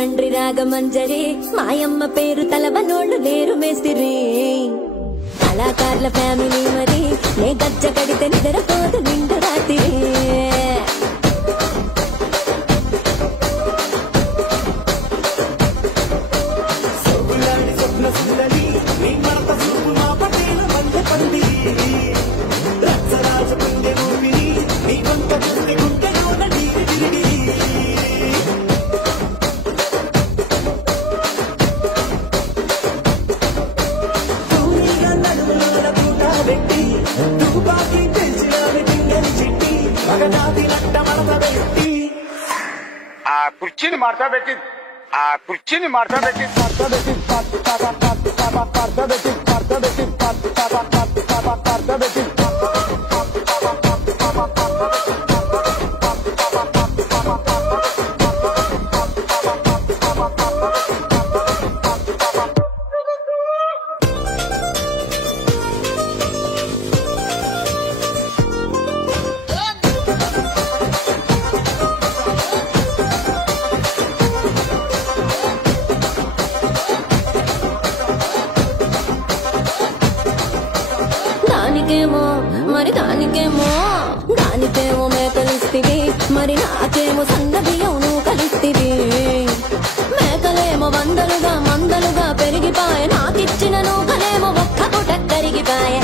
రాజమండ్రి రాగమంజరి మాయమ్మ పేరు తలవనోళ్ళు లేరు మేస్తిరి కళాకారుల ఫ్యామిలీ మరి నే గజ్జ కడితే నిద్రపోదు నిండు రాత్రి కుర్చీని మార్చా పెట్టి కుర్చీని మార్చా పెట్టి దానికేమో మేకలిస్తివి మరి నాకేమో సన్న బియ్యం నువ్వు కలిస్తివి మేకలేమో మందలుగా పెరిగిపాయ నాకిచ్చిన నూకలేమో ఒక్క పూట కరిగిపాయ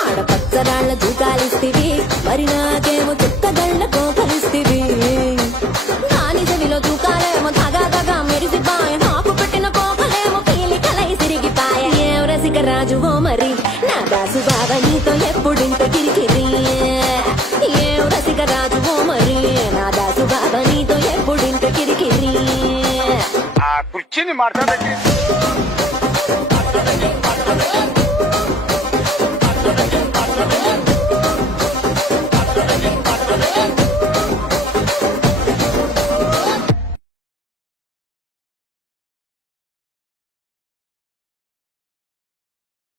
ఆడపచ్చరాళ్ల జూకాలిస్తివి మరి నాకేమో చుక్కగళ్ళ కోకలిస్తివి దాని చెవిలో జూకాలేమో తగా మెరిసిపాయ నాకు పెట్టిన కోకలేమో కీలి కలై సిరిగిపాయ ఏం రసిక రాజువో మరి నా దాసు బాబా నీతో ఎప్పుడింత కిరికిరి ఏం రసిక రాజువో మరి నా దాసు బాబా నీతో ఎప్పుడింత కిరికిరి కుర్చీని మార్చా పెట్టి